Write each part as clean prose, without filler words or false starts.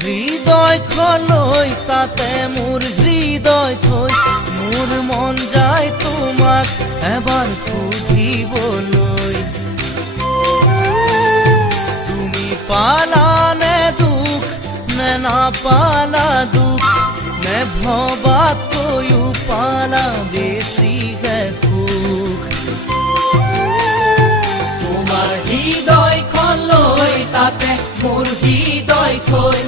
হৃদয়খনলৈ তাতে মোৰ হৃদয় থৈ মোৰ মন যায় তোমাক এবাৰ সুধিবলৈ তুমি পালানে দুখ নে নাপালা দুখ নে ভবাতকৈও পালা বেছিহে সুখ তোমাৰ হৃদয়খনলৈ তাতে মোৰ হৃদয় থৈ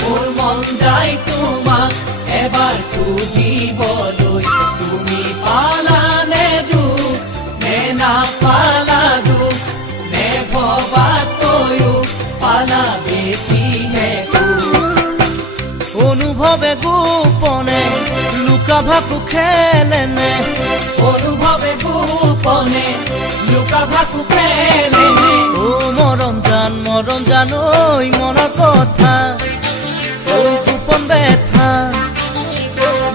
মোৰ মন যায় তোমাক এবাৰ সুধিবলৈ তুমি পালানে দুখ নে নাপালা দুখ নে ভবাতকৈও পালা বেছিহে অনুভৱে গোপনে লুকা ভাকু খেলেনে অনুভৱে গোপনে লুকা ভাকু খেলেনে ও মৰম জান ঐ মনৰ কথা ঐ গোপন বেথা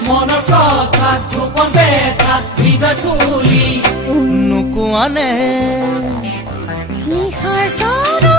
মনৰ কথা গোপন বেথা হৃদয় তুলি নোকোৱানে নিশাৰ তৰা